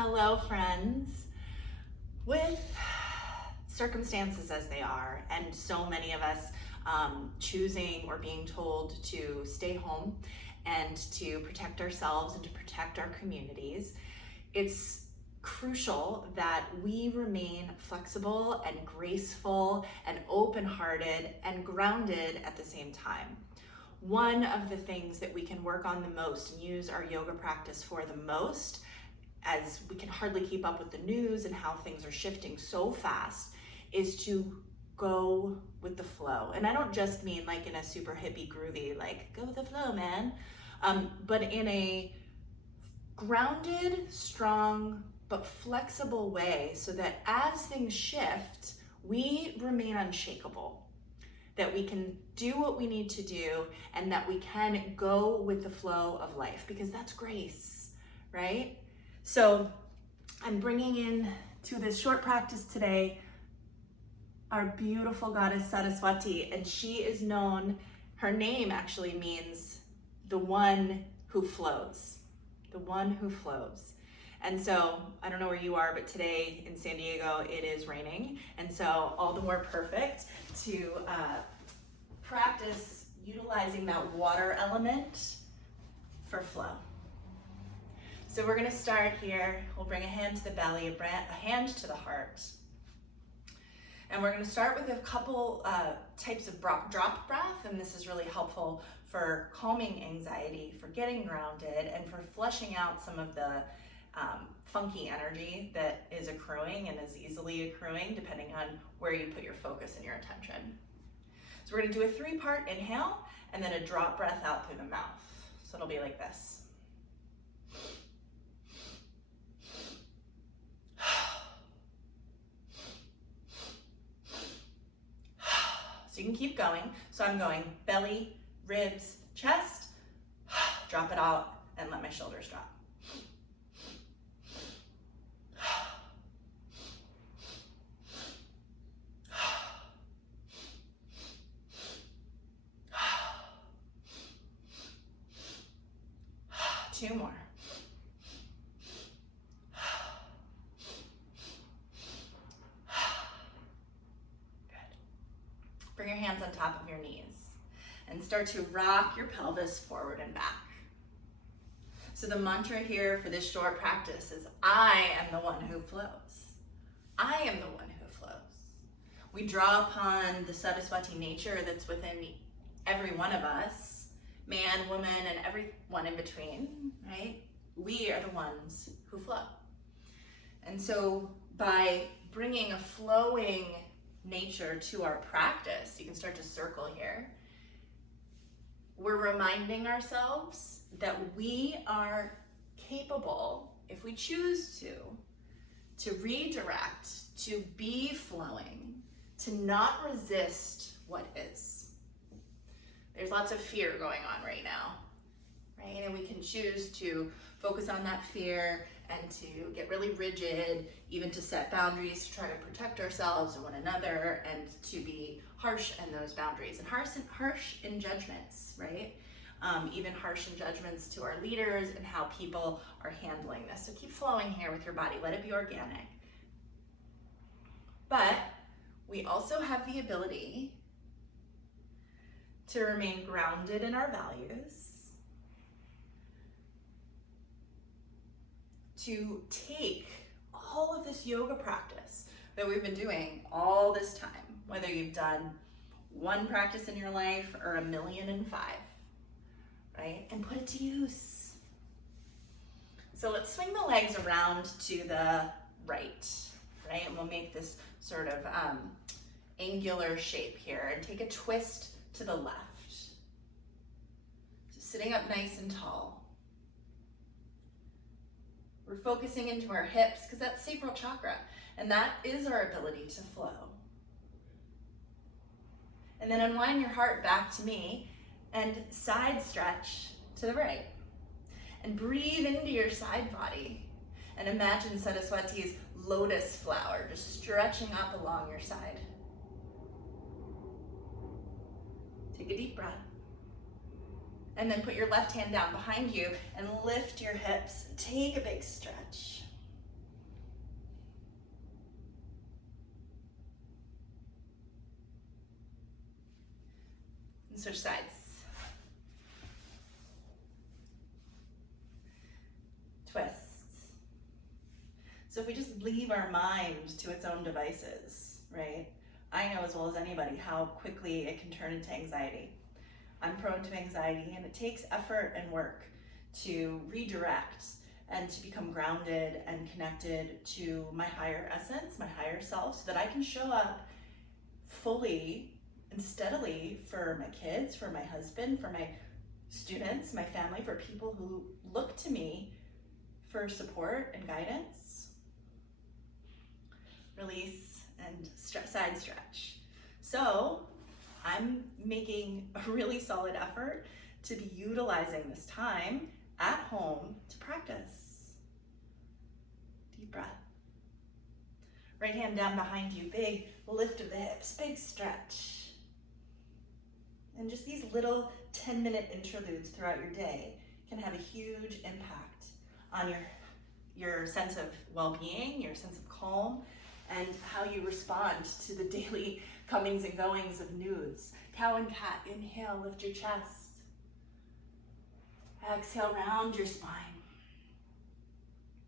Hello, friends. With circumstances as they are, and so many of us choosing or being told to stay home and to protect ourselves and to protect our communities, it's crucial that we remain flexible and graceful and open-hearted and grounded at the same time. One of the things that we can work on the most and use our yoga practice for the most, as we can hardly keep up with the news and how things are shifting so fast, is to go with the flow. And I don't just mean like in a super hippie groovy, like go with the flow, man, but in a grounded, strong, but flexible way, so that as things shift, we remain unshakable, that we can do what we need to do, and that we can go with the flow of life, because that's grace, right? So I'm bringing in to this short practice today our beautiful goddess Saraswati, and she is known, her name actually means the one who flows, the one who flows. And so I don't know where you are, but today in San Diego it is raining, and so all the more perfect to practice utilizing that water element for flow. So we're gonna start here. We'll bring a hand to the belly, a hand to the heart. And we're gonna start with a couple types of drop breath, and this is really helpful for calming anxiety, for getting grounded, and for flushing out some of the funky energy that is accruing and is easily accruing depending on where you put your focus and your attention. So we're gonna do a 3-part inhale and then a drop breath out through the mouth. So it'll be like this. So you can keep going. So I'm going belly, ribs, chest, drop it out, and let my shoulders drop. Two more. Bring your hands on top of your knees and start to rock your pelvis forward and back. So the mantra here for this short practice is, I am the one who flows. I am the one who flows. We draw upon the Saraswati nature that's within every one of us, man, woman, and everyone in between, right? We are the ones who flow. And so by bringing a flowing nature to our practice, you can start to circle here, we're reminding ourselves that we are capable, if we choose to redirect, to be flowing, to not resist what is. There's lots of fear going on right now, right? And we can choose to focus on that fear and to get really rigid, even to set boundaries to try to protect ourselves and one another, and to be harsh in those boundaries, and harsh in judgments, right? Even harsh in judgments to our leaders and how people are handling this. So keep flowing here with your body, let it be organic. But we also have the ability to remain grounded in our values, to take all of this yoga practice that we've been doing all this time, whether you've done one practice in your life or 1,000,005, right? And put it to use. So let's swing the legs around to the right, right? And we'll make this sort of angular shape here, and take a twist to the left. So sitting up nice and tall. We're focusing into our hips because that's sacral chakra, and that is our ability to flow. And then unwind your heart back to me and side stretch to the right. And breathe into your side body and imagine Saraswati's lotus flower just stretching up along your side. Take a deep breath. And then put your left hand down behind you and lift your hips. Take a big stretch. And switch sides. Twist. So if we just leave our mind to its own devices, right? I know as well as anybody how quickly it can turn into anxiety. I'm prone to anxiety, and it takes effort and work to redirect and to become grounded and connected to my higher essence, my higher self, so that I can show up fully and steadily for my kids, for my husband, for my students, my family, for people who look to me for support and guidance. Release and side stretch. So I'm making a really solid effort to be utilizing this time at home to practice. Deep breath. Right hand down behind you, big lift of the hips, big stretch. And just these little 10-minute interludes throughout your day can have a huge impact on your sense of well-being, your sense of calm, and how you respond to the daily comings and goings of news. Cow and cat, inhale, lift your chest. Exhale, round your spine.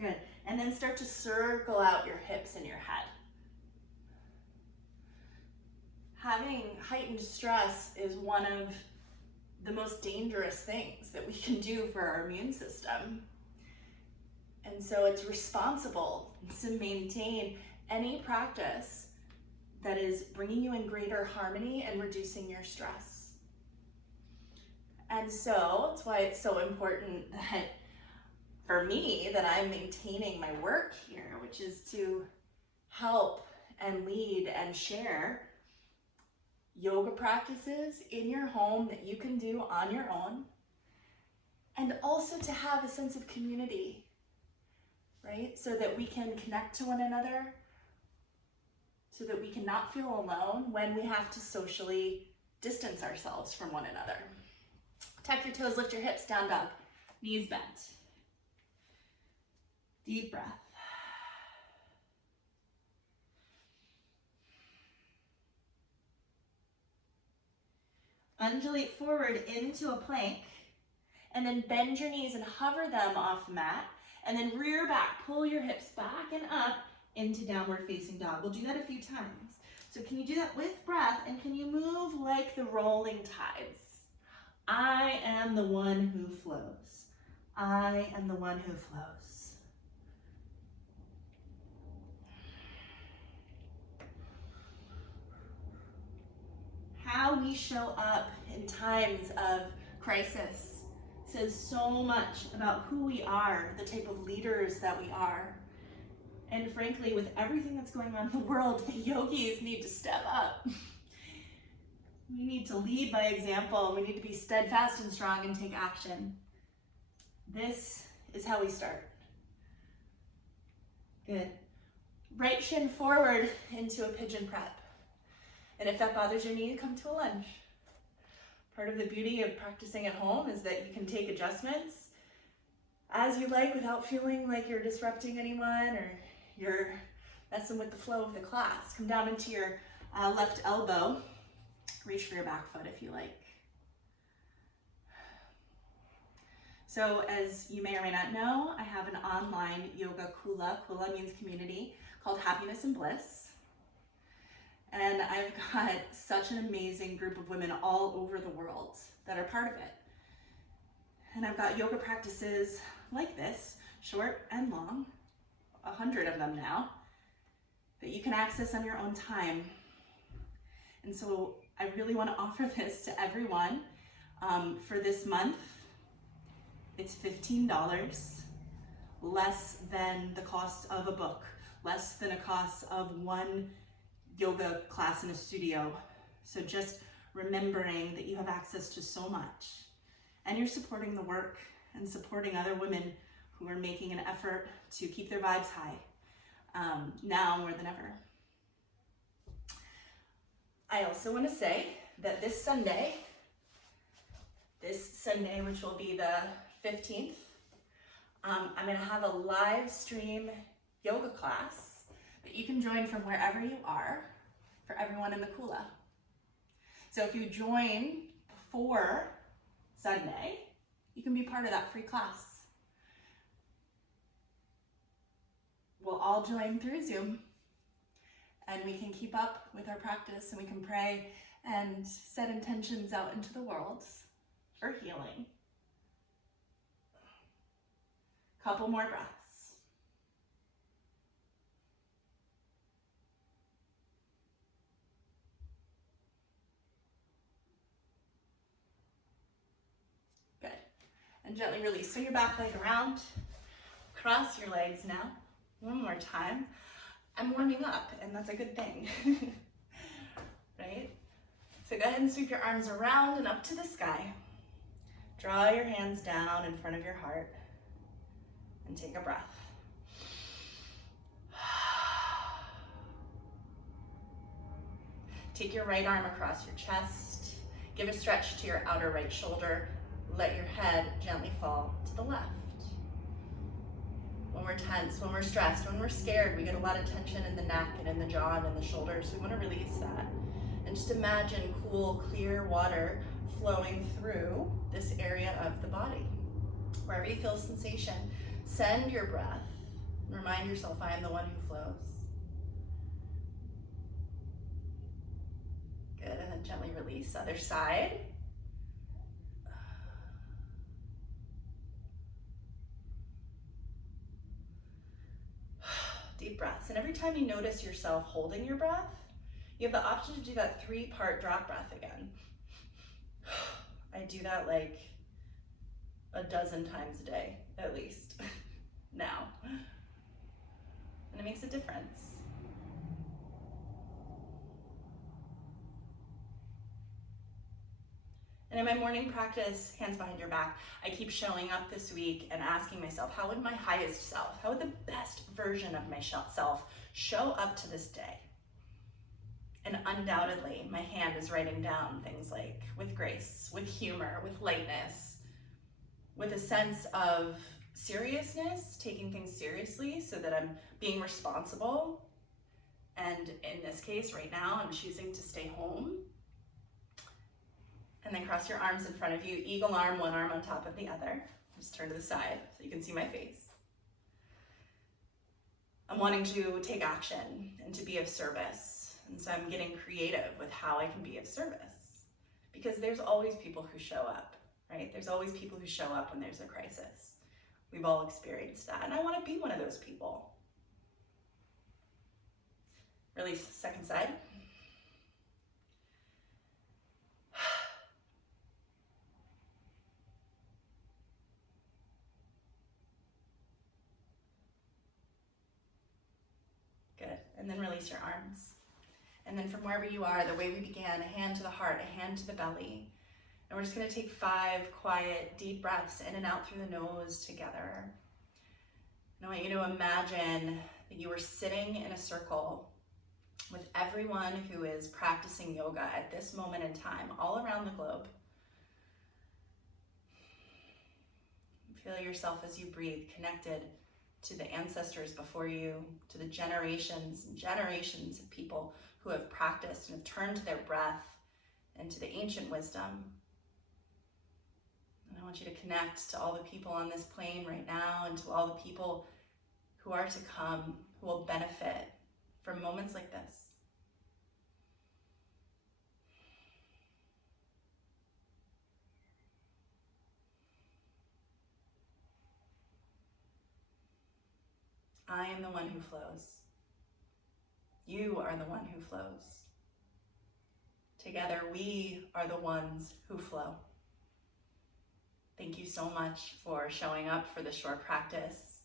Good. And then start to circle out your hips and your head. Having heightened stress is one of the most dangerous things that we can do for our immune system. And so it's responsible to maintain any practice that is bringing you in greater harmony and reducing your stress. And so that's why it's so important that for me that I'm maintaining my work here, which is to help and lead and share yoga practices in your home that you can do on your own, and also to have a sense of community, right? So that we can connect to one another, so that we can not feel alone when we have to socially distance ourselves from one another. Tuck your toes, lift your hips, down dog, knees bent. Deep breath. Undulate forward into a plank, and then bend your knees and hover them off the mat, and then rear back, pull your hips back and up into downward facing dog. We'll do that a few times. So can you do that with breath, and can you move like the rolling tides? I am the one who flows. I am the one who flows. How we show up in times of crisis says so much about who we are, the type of leaders that we are. And frankly, with everything that's going on in the world, the yogis need to step up. We need to lead by example. We need to be steadfast and strong and take action. This is how we start. Good. Right shin forward into a pigeon prep. And if that bothers your knee, come to a lunge. Part of the beauty of practicing at home is that you can take adjustments as you like without feeling like you're disrupting anyone or you're messing with the flow of the class. Come down into your left elbow. Reach for your back foot if you like. So as you may or may not know, I have an online yoga kula. Kula means community, called Happiness and Bliss. And I've got such an amazing group of women all over the world that are part of it. And I've got yoga practices like this, short and long, 100 of them now, that you can access on your own time. And so I really want to offer this to everyone. For this month, it's $15, less than the cost of a book, less than a cost of one yoga class in a studio. So just remembering that you have access to so much, and you're supporting the work and supporting other women who are making an effort to keep their vibes high, now more than ever. I also want to say that this Sunday, which will be the 15th, I'm going to have a live stream yoga class that you can join from wherever you are for everyone in the Kula. So if you join before Sunday, you can be part of that free class. We'll all join through Zoom, and we can keep up with our practice, and we can pray and set intentions out into the world for healing. Couple more breaths. Good. And gently release. Swing your back leg around. Cross your legs now. One more time. I'm warming up, and that's a good thing. Right? So go ahead and sweep your arms around and up to the sky. Draw your hands down in front of your heart and take a breath. Take your right arm across your chest. Give a stretch to your outer right shoulder. Let your head gently fall to the left. When we're tense, when we're stressed, when we're scared, we get a lot of tension in the neck and in the jaw and in the shoulders. So we want to release that. And just imagine cool, clear water flowing through this area of the body. Wherever you feel sensation, send your breath. Remind yourself, I am the one who flows. Good, and then gently release. Other side. Deep breaths. And every time you notice yourself holding your breath, you have the option to do that 3-part drop breath again. I do that like a dozen times a day, at least, now. And it makes a difference. And in my morning practice, hands behind your back, I keep showing up this week and asking myself, how would my highest self, how would the best version of myself show up to this day? And undoubtedly, my hand is writing down things like with grace, with humor, with lightness, with a sense of seriousness, taking things seriously so that I'm being responsible. And in this case, right now, I'm choosing to stay home. And then cross your arms in front of you, eagle arm, one arm on top of the other. Just turn to the side so you can see my face. I'm wanting to take action and to be of service. And so I'm getting creative with how I can be of service. Because there's always people who show up, right? There's always people who show up when there's a crisis. We've all experienced that. And I want to be one of those people. Release the second side. Good. And then release your arms. And then from wherever you are, the way we began, a hand to the heart, a hand to the belly. And we're just going to take 5 quiet, deep breaths in and out through the nose together. And I want you to imagine that you are sitting in a circle with everyone who is practicing yoga at this moment in time, all around the globe. Feel yourself as you breathe, connected to the ancestors before you, to the generations and generations of people who have practiced and have turned to their breath and to the ancient wisdom. And I want you to connect to all the people on this plane right now and to all the people who are to come, who will benefit from moments like this. I am the one who flows. You are the one who flows. Together, we are the ones who flow. Thank you so much for showing up for this short practice.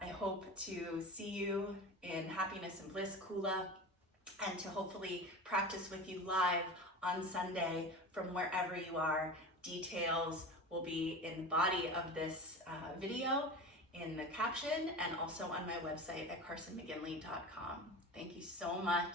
I hope to see you in Happiness and Bliss Kula and to hopefully practice with you live on Sunday from wherever you are. Details will be in the body of this video, in the caption, and also on my website at karsonmcginley.com. Thank you so much.